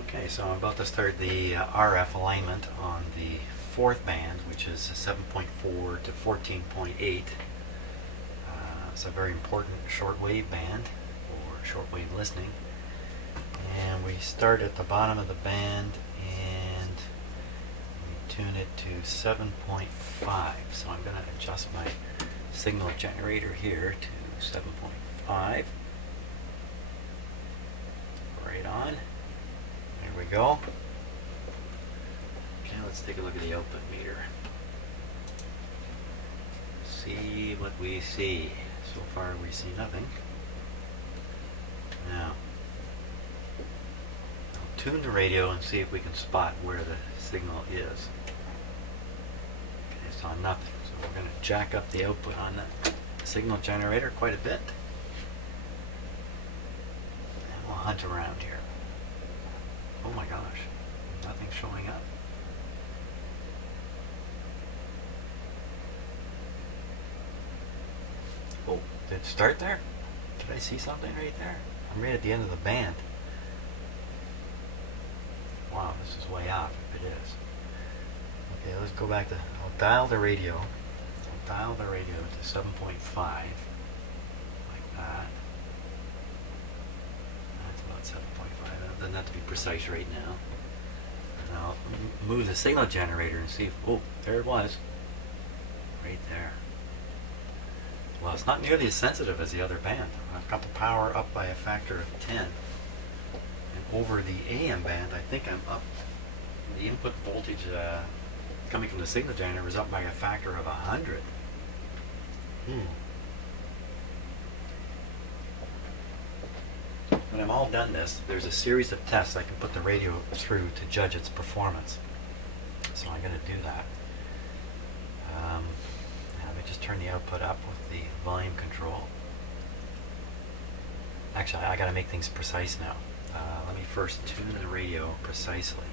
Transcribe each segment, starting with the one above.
Okay, so I'm about to start the RF alignment on the fourth band, which is 7.4 to 14.8. It's a very important shortwave band for shortwave listening. And we start at the bottom of the band and we tune it to 7.5. So I'm going to adjust my signal generator here to 7.5. Right on. There we go. Okay, let's take a look at the output meter. See what we see. So far we see nothing. Now, I'll tune the radio and see if we can spot where the signal is. Okay, saw nothing. So we're going to jack up the output on the signal generator quite a bit. And we'll hunt around here. Oh my gosh, nothing's showing up. Oh, did it start there? Did I see something right there? I'm right at the end of the band. Wow, this is way off if it is. Okay, let's go back to, I'll dial the radio. I'll dial the radio to 7.5. Like that. That's about 7.5. Doesn't have to be precise right now. And I'll move the signal generator and see if, oh, there it was. Right there. Well, it's not nearly as sensitive as the other band. I've got the power up by a factor of 10. And over the AM band, I think I'm up, the input voltage coming from the signal generator is up by a factor of 100. When I'm all done this, there's a series of tests I can put the radio through to judge its performance. So I'm going to do that. Let me just turn the output up with the volume control. Actually, I got to make things precise now. Let me first tune the radio precisely.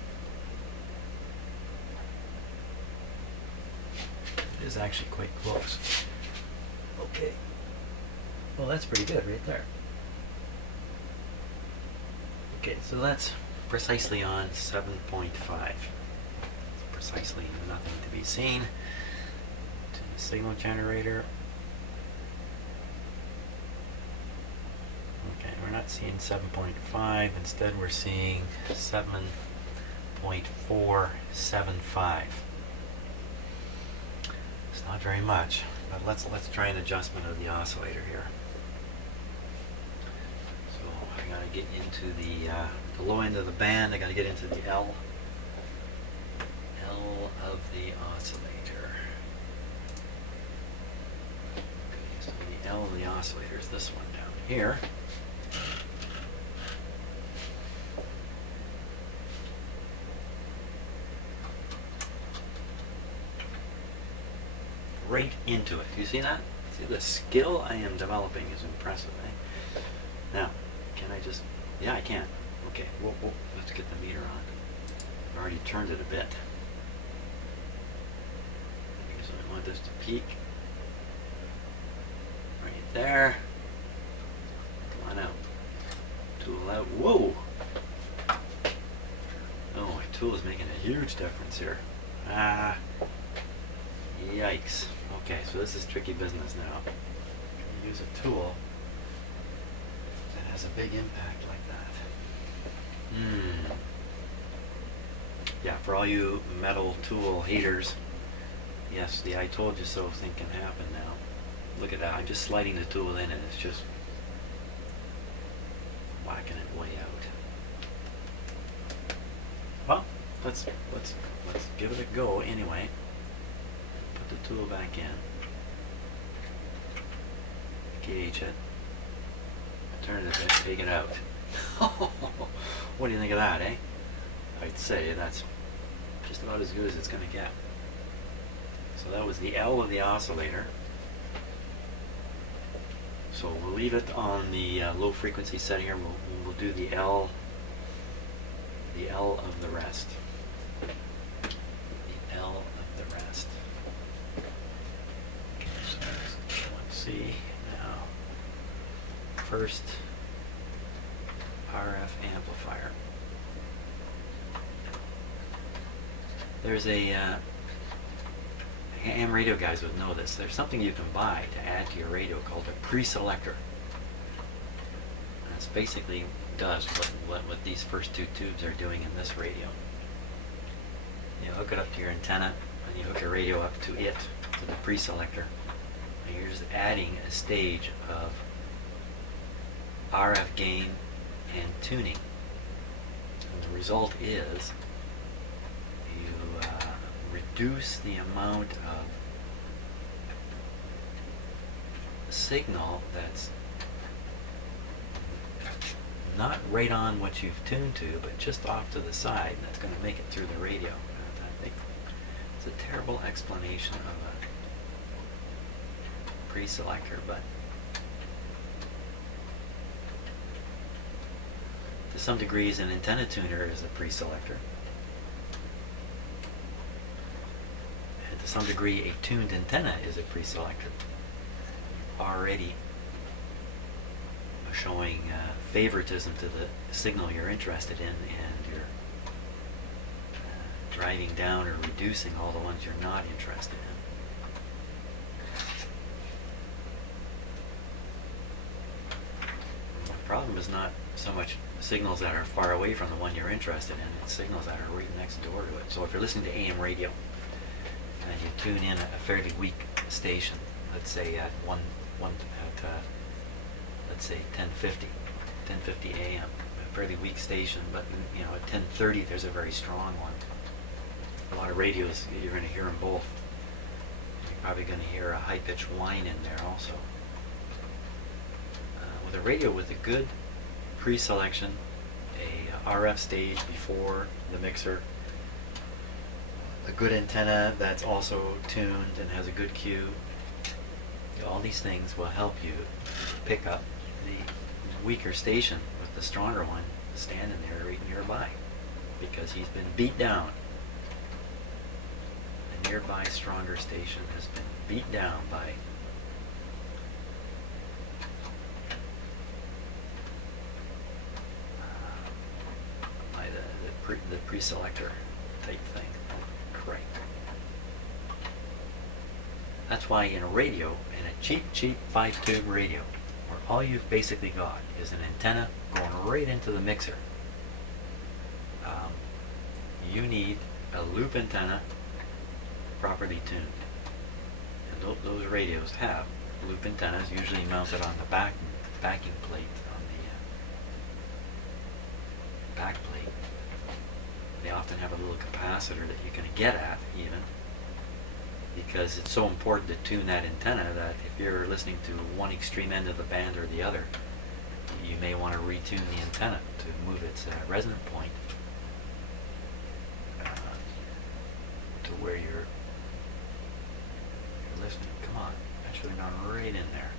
It is actually quite close. Okay. Well, that's pretty good right there. Okay, so that's precisely on 7.5. Precisely nothing to be seen. To the signal generator. Okay, we're not seeing 7.5. Instead, we're seeing 7.475. It's not very much, but let's try an adjustment of the oscillator here. I gotta get into the low end of the band. I gotta get into the L of the oscillator. Okay, so the L of the oscillator is this one down here. Right into it. You see that? See, the skill I am developing is impressive, eh? Now, can I just, yeah, I can. Okay, whoa, let's get the meter on. I've already turned it a bit. Okay, so I want this to peak. Right there. Come on out. Tool out. Whoa! Oh, my tool is making a huge difference here. Ah, yikes. Okay, so this is tricky business now. I'm gonna use a tool that has a big impact like that. Yeah, for all you metal tool haters, yes, the I told you so thing can happen now. Look at that, I'm just sliding the tool in and it's just whacking it way out. Well, let's give it a go anyway. Put the tool back in. Gauge it. Turn it a bit, take it out. What do you think of that, eh? I'd say that's just about as good as it's going to get. So that was the L of the oscillator. So we'll leave it on the low frequency setting here. We'll do the L of the rest. The L of the rest. Okay, so let's see now. First RF amplifier. There's a ham radio guys would know this. There's something you can buy to add to your radio called a pre-selector. That's basically does what these first two tubes are doing in this radio. You hook it up to your antenna, and you hook your radio up to it, to the pre-selector, and you're just adding a stage of RF gain and tuning. And the result is you reduce the amount of signal that's not right on what you've tuned to, but just off to the side, and that's going to make it through the radio. I think it's a terrible explanation of a pre-selector, but to some degrees an antenna tuner is a pre-selector. And to some degree a tuned antenna is a pre-selector. Already showing favoritism to the signal you're interested in, and you're driving down or reducing all the ones you're not interested in. The problem is not so much signals that are far away from the one you're interested in, it's signals that are right next door to it. So if you're listening to AM radio and you tune in a fairly weak station, let's say at let's say 1050 AM, a fairly weak station, but at 1030 there's a very strong one. A lot of radios, you're going to hear them both. You're probably going to hear a high-pitched whine in there also. With a radio with a good pre-selection, a RF stage before the mixer, a good antenna that's also tuned and has a good cue, all these things will help you pick up the weaker station with the stronger one standing there right nearby, because he's been beat down. The nearby stronger station has been beat down by the pre-selector type thing. Correct. That's why in a radio, in a cheap 5-tube radio, where all you've basically got is an antenna going right into the mixer, you need a loop antenna properly tuned. And those radios have loop antennas, usually mounted on the backing plate, on the back plate. They often have a little capacitor that you can get at, even, because it's so important to tune that antenna that if you're listening to one extreme end of the band or the other, you may want to retune the antenna to move its resonant point to where you're listening. Come on, that should have gone right in there.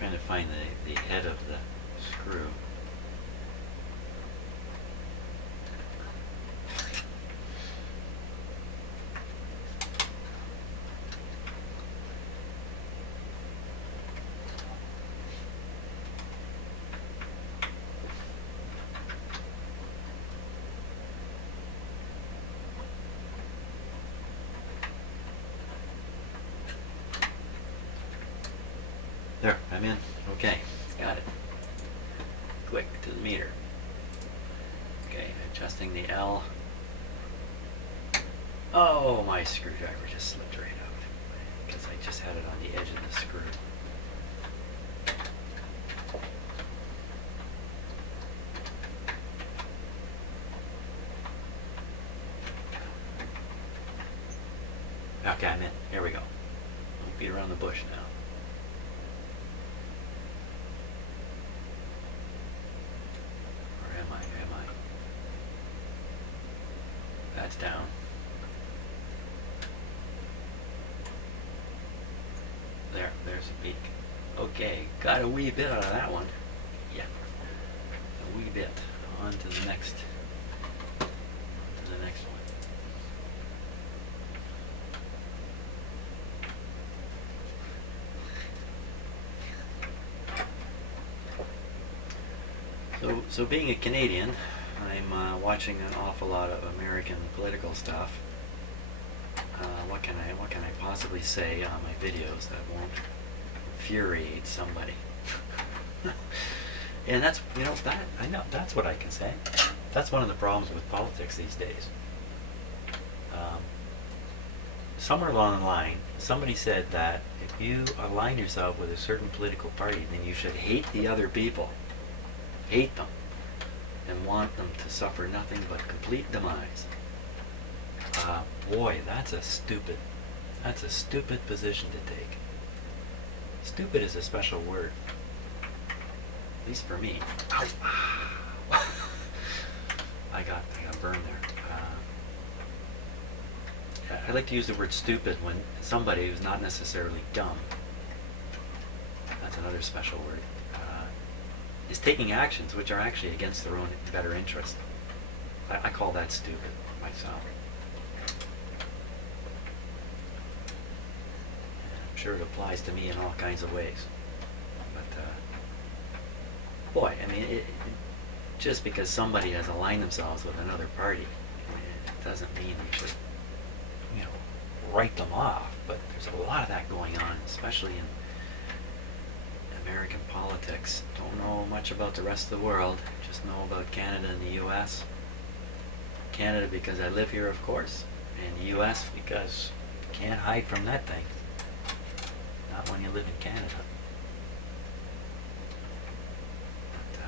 Trying to find the head of the screw. There, I'm in. Okay, got it. Click to the meter. Okay, adjusting the L. Oh, my screwdriver just slipped right out because I just had it on the edge of the screw. Okay, I'm in. Here we go. Don't beat around the bush now. there's a peak. Okay, got a wee bit out of that one. Yeah, a wee bit. On to the next. To the next one. So being a Canadian, I'm watching an awful lot of American political stuff. What can I possibly say on my videos that won't infuriate somebody? And that's, that I know that's what I can say. That's one of the problems with politics these days. Somewhere along the line, somebody said that if you align yourself with a certain political party, then you should hate the other people, hate them, and want them to suffer nothing but complete demise. Boy, that's a stupid position to take. Stupid is a special word, at least for me. Ow. I got burned there. I like to use the word stupid when somebody who's not necessarily dumb, that's another special word, is taking actions which are actually against their own better interest. I call that stupid myself. I'm sure it applies to me in all kinds of ways. But boy, I mean, just because somebody has aligned themselves with another party, it doesn't mean we should, write them off. But there's a lot of that going on, especially in American politics. Don't know much about the rest of the world, just know about Canada and the US. Canada because I live here, of course, and the US because you can't hide from that thing. Not when you live in Canada. But,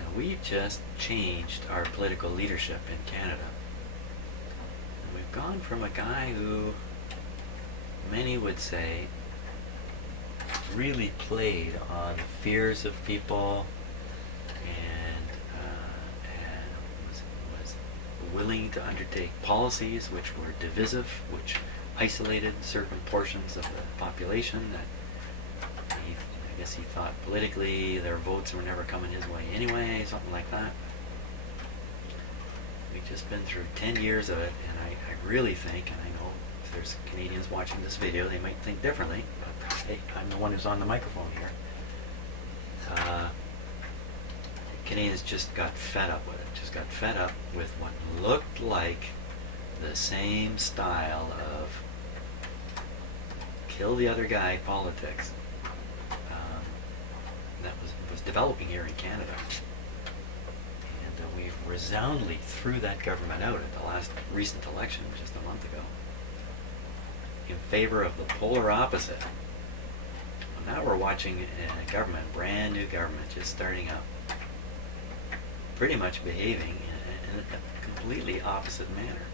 now we've just changed our political leadership in Canada. And we've gone from a guy who many would say really played on the fears of people and was willing to undertake policies which were divisive, which isolated certain portions of the population that I guess he thought politically their votes were never coming his way anyway, something like that. We've just been through 10 years of it, and I really think, and I know if there's Canadians watching this video, they might think differently, but hey, I'm the one who's on the microphone here. Canadians just got fed up with it, just got fed up with what looked like the same style of kill the other guy politics that was developing here in Canada. And we resoundingly threw that government out at the last recent election just a month ago in favor of the polar opposite. Well, now we're watching a government, brand new government, just starting up, pretty much behaving in a completely opposite manner.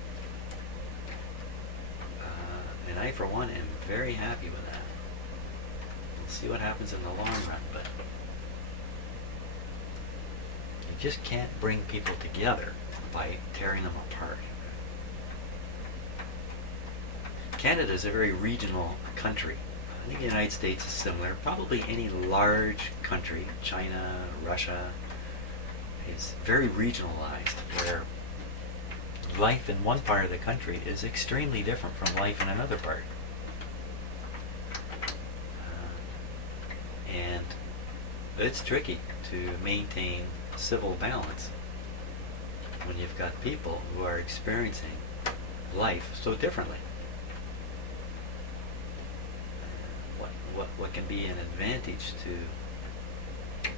And I, for one, am very happy with that. We'll see what happens in the long run, but you just can't bring people together by tearing them apart. Canada is a very regional country. I think the United States is similar. Probably any large country, China, Russia, is very regionalized, where life in one part of the country is extremely different from life in another part. And it's tricky to maintain civil balance when you've got people who are experiencing life so differently. What can be an advantage to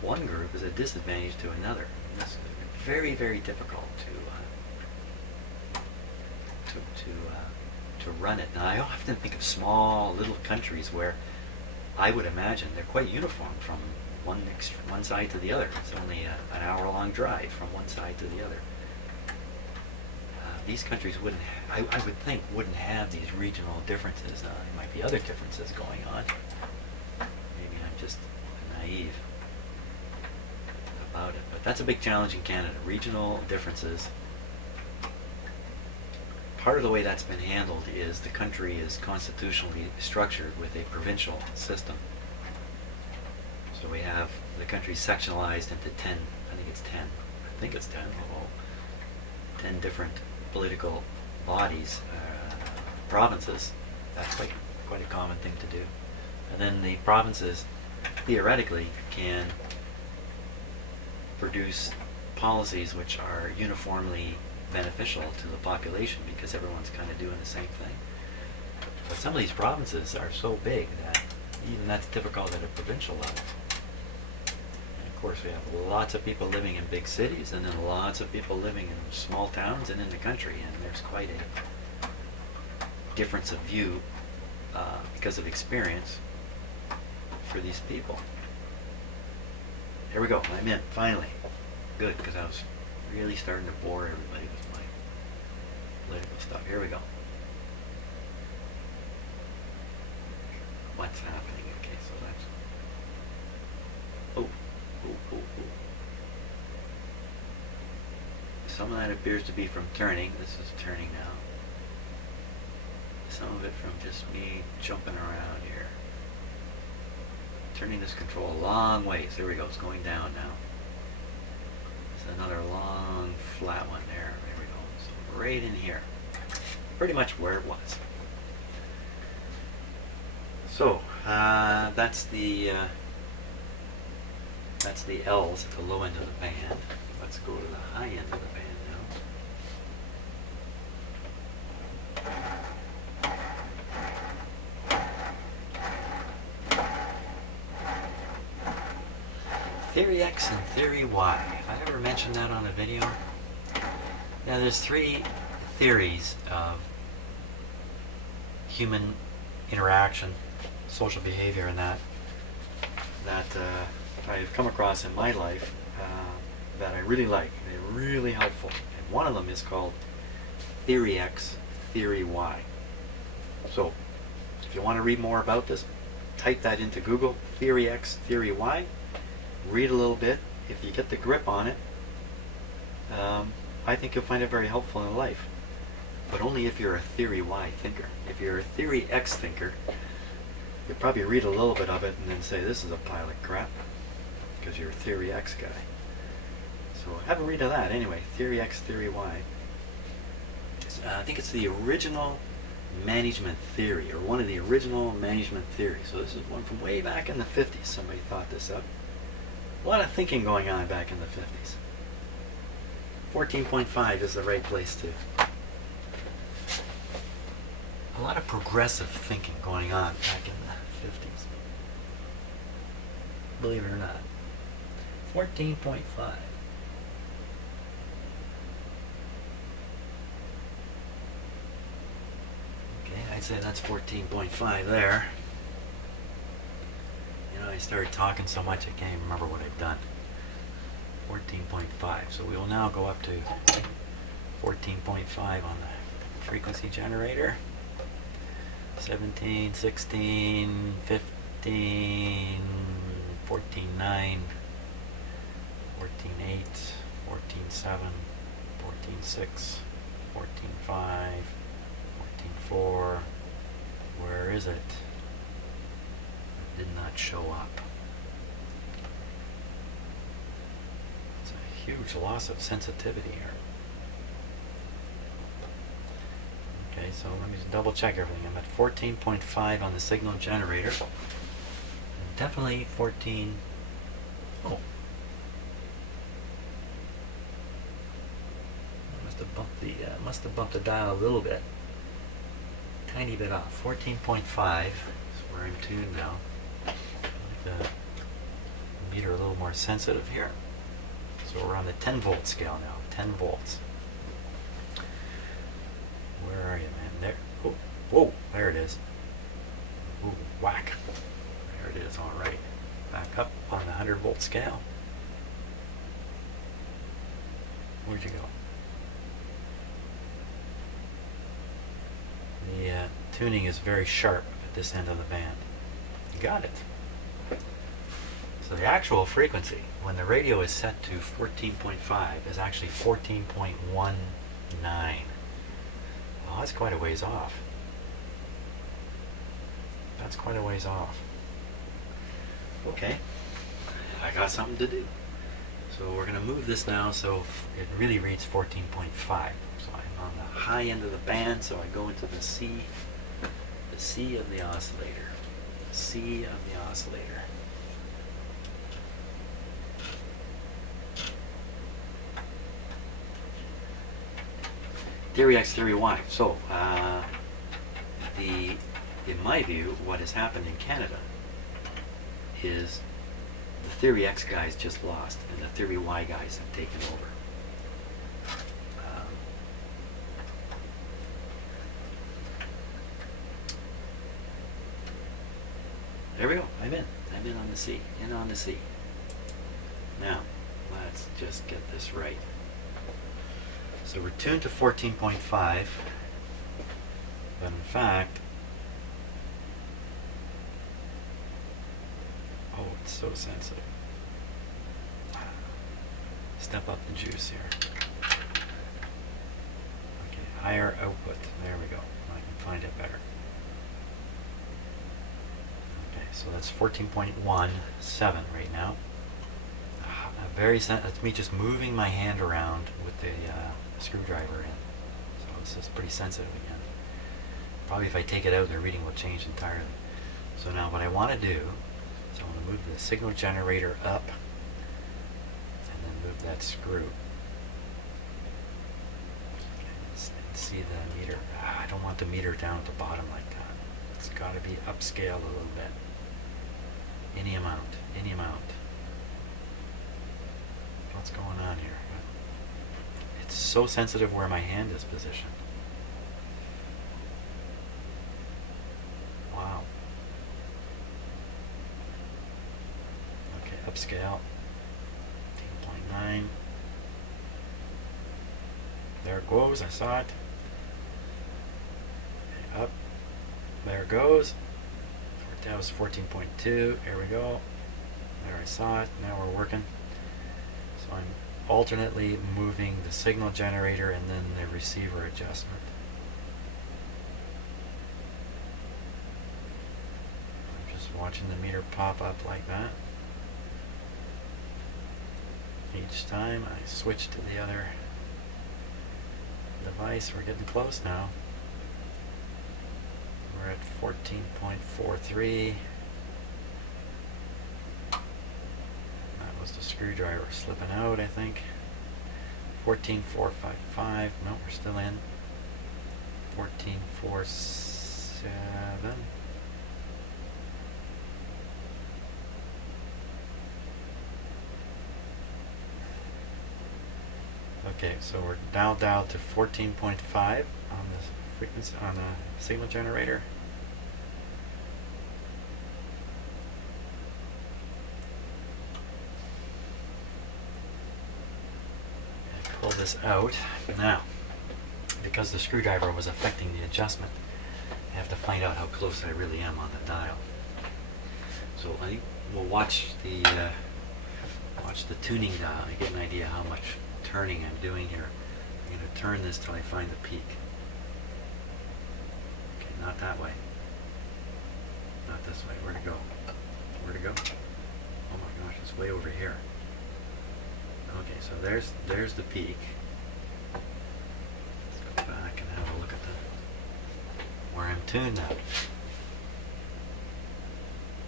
one group is a disadvantage to another. And it's very, very difficult to run it. Now, I often think of small little countries where I would imagine they're quite uniform from one side to the other. It's only an hour-long drive from one side to the other. These countries wouldn't, I would think, wouldn't have these regional differences. There might be other differences going on. Maybe I'm just naive about it, but that's a big challenge in Canada. Regional differences, part of the way that's been handled is the country is constitutionally structured with a provincial system. So we have the country sectionalized into 10, I think it's 10, although 10 different political bodies, provinces. That's quite a common thing to do. And then the provinces theoretically can produce policies which are uniformly beneficial to the population because everyone's kind of doing the same thing. But some of these provinces are so big that even that's difficult at a provincial level. And of course we have lots of people living in big cities and then lots of people living in small towns and in the country, and there's quite a difference of view because of experience for these people. Here we go, I'm in, finally. Good, because I was really starting to bore everybody with my political stuff. Here we go. What's happening? Okay, so that's... Oh. Some of that appears to be from turning. This is turning now. Some of it from just me jumping around here. Turning this control a long ways. There we go, it's going down now. There's another long flat one there. There we go. So right in here. Pretty much where it was. So that's the L's at the low end of the band. Let's go to the high end of the band now. Theory X and Theory Y. Have I ever mentioned that on a video? Yeah, there's three theories of human interaction, social behavior, and that I've come across in my life that I really like. They're really helpful. And one of them is called Theory X, Theory Y. So if you want to read more about this, type that into Google, Theory X, Theory Y. Read a little bit. If you get the grip on it, I think you'll find it very helpful in life. But only if you're a Theory Y thinker. If you're a Theory X thinker, you'll probably read a little bit of it and then say, this is a pile of crap, because you're a Theory X guy. So have a read of that anyway, Theory X, Theory Y. I think it's the original management theory, or one of the original management theories. So this is one from way back in the 50s. Somebody thought this up. A lot of thinking going on back in the 50s. 14.5 is the right place to... A lot of progressive thinking going on back in the 50s. Believe it or not. 14.5. Okay, I'd say that's 14.5 there. You know, I started talking so much I can't even remember what I've done. 14.5. So we will now go up to 14.5 on the frequency generator. 17, 16, 15, 14.9, 14.8, 14.7, 14.6, 14.5, 14.4. Where is it? It did not show up. It's a huge loss of sensitivity here. Okay, so let me just double check everything. I'm at 14.5 on the signal generator. And definitely 14. Oh. I must have bumped the dial a little bit. Tiny bit off. 14.5 is where I'm tuned now. I'd like the meter a little more sensitive here. So we're on the 10 volt scale now. 10 volts. Where are you, man? There. Oh, whoa, there it is. Ooh, whack. There it is, all right. Back up on the 100 volt scale. Where'd you go? The tuning is very sharp at this end of the band. You got it. So the actual frequency, when the radio is set to 14.5, is actually 14.19. Oh, that's quite a ways off. That's quite a ways off. Okay, I got something to do. So we're going to move this now so it really reads 14.5. So I'm on the high end of the band, so I go into the C of the oscillator. C of the oscillator. Theory X, theory Y. So, in my view, what has happened in Canada is the theory X guys just lost, and the theory Y guys have taken over. There we go. I'm in on the C. In on the C. Now, let's just get this right. So we're tuned to 14.5, but in fact, oh, it's so sensitive. Step up the juice here. Okay, higher output. There we go. I can find it better. Okay, so that's 14.17 right now. That's me just moving my hand around with the screwdriver in. So this is pretty sensitive again. Probably if I take it out, the reading will change entirely. So now what I want to do is I want to move the signal generator up and then move that screw. And see the meter. I don't want the meter down at the bottom like that. It's got to be upscaled a little bit. Any amount. Any amount. What's going on here? It's so sensitive where my hand is positioned. Wow. Okay, upscale. 10.9. There it goes, I saw it. Okay, up. There it goes. That was 14.2. Here we go. There, I saw it. Now we're working. So I'm alternately moving the signal generator and then the receiver adjustment. I'm just watching the meter pop up like that. Each time I switch to the other device. We're getting close now. We're at 14.43. The screwdriver slipping out, I think. 14.455. No, we're still in. 14.47. Okay, so we're now down to 14.5 on the frequency on the signal generator. Pull this out. Now, because the screwdriver was affecting the adjustment, I have to find out how close I really am on the dial. So I will watch the tuning dial and get an idea how much turning I'm doing here. I'm going to turn this till I find the peak. Okay, not that way. Not this way. Where to go? Where to go? Oh my gosh, it's way over here. Okay, so there's the peak. Let's go back and have a look at where I'm tuned now.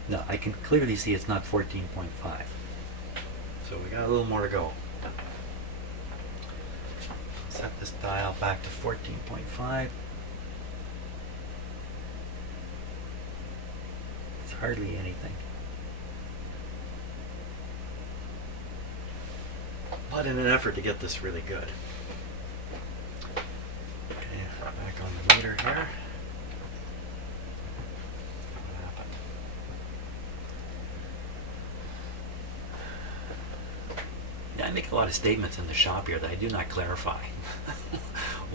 No, I can clearly see it's not 14.5. So we got a little more to go. Set this dial back to 14.5. It's hardly anything. But in an effort to get this really good. Okay, back on the meter here. What happened? Yeah, I make a lot of statements in the shop here that I do not clarify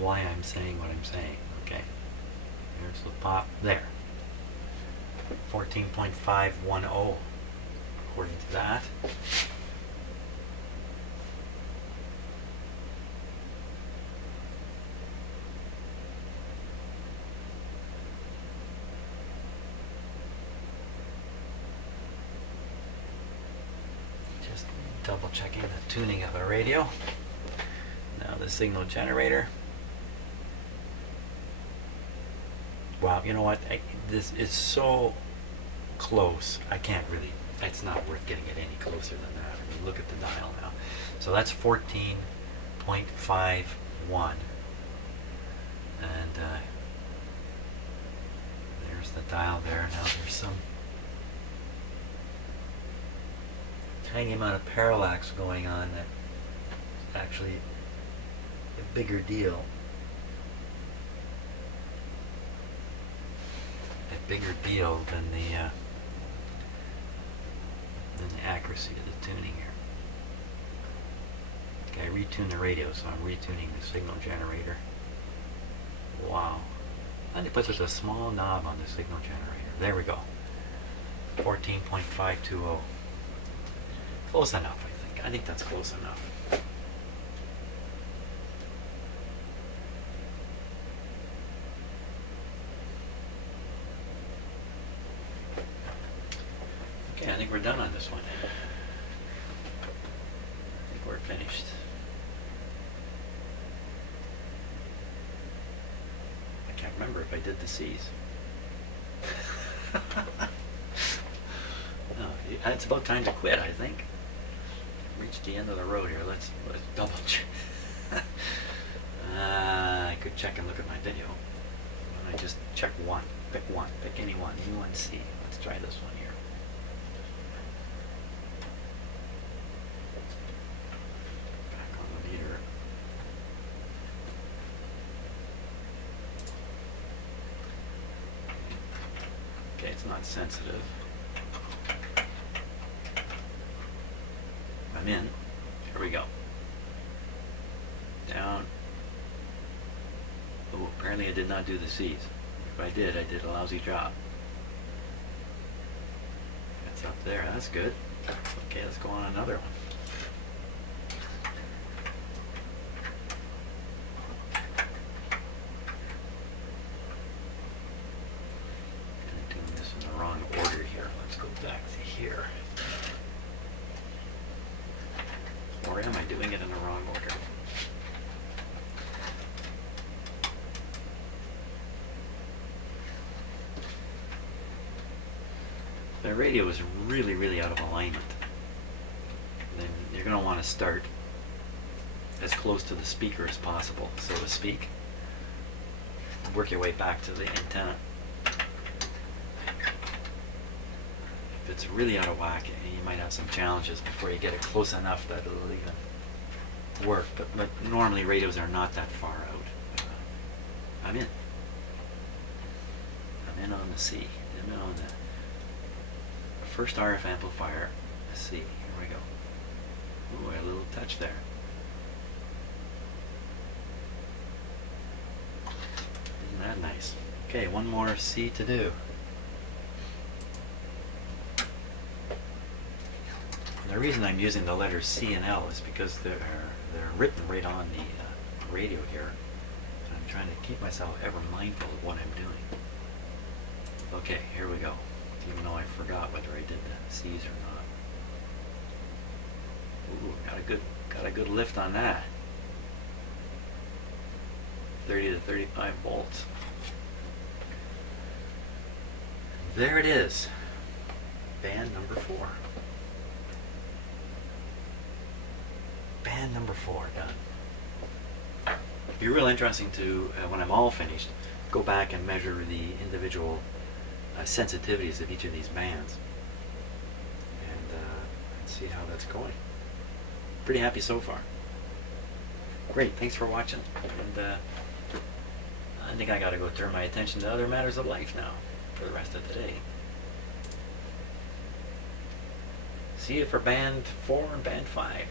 why I'm saying what I'm saying. Okay, here's the pop there. 14.510 according to that. Double checking the tuning of the radio. Now the signal generator. Wow, you know what? This is so close. I can't really, it's not worth getting it any closer than that. I mean, look at the dial now. So that's 14.51. And there's the dial there. Now there's some tiny amount of parallax going on that is actually a bigger deal. A bigger deal than the accuracy of the tuning here. Okay, I retuned the radio, so I'm retuning the signal generator. Wow. And it puts us a small knob on the signal generator. There we go. 14.520. Close enough, I think. I think that's close enough. Okay, I think we're done on this one. I think we're finished. I can't remember if I did the C's. No, it's about time to quit, I think. Reached the end of the road here. Let's double check. I could check and look at my video. And I just check one. Pick one. Pick any one. U1C. Let's try this one here. Back on the meter. Okay, it's not sensitive. I'm in. Here we go. Down. Oh, apparently I did not do the C's. If I did a lousy job. That's up there. That's good. Okay, let's go on another one. I'm doing this in the wrong order here. Let's go back to here. Or am I doing it in the wrong order? The radio is really, really out of alignment. Then you're going to want to start as close to the speaker as possible, so to speak. Work your way back to the antenna. If it's really out of whack, you might have some challenges before you get it close enough that it'll even work. But normally radios are not that far out. I'm in. I'm in on the C. I'm in on the first RF amplifier. C. Here we go. Ooh, a little touch there. Isn't that nice? Okay, one more C to do. The reason I'm using the letters C and L is because they're written right on the radio here. I'm trying to keep myself ever mindful of what I'm doing. Okay, here we go. Even though I forgot whether I did the C's or not. Ooh, got a good lift on that. 30 to 35 volts. There it is. Band number 4. Band number 4 done. It'd be real interesting to, when I'm all finished, go back and measure the individual sensitivities of each of these bands and see how that's going. Pretty happy so far. Great, thanks for watching. And I think I gotta go turn my attention to other matters of life now for the rest of the day. See you for band 4 and band 5.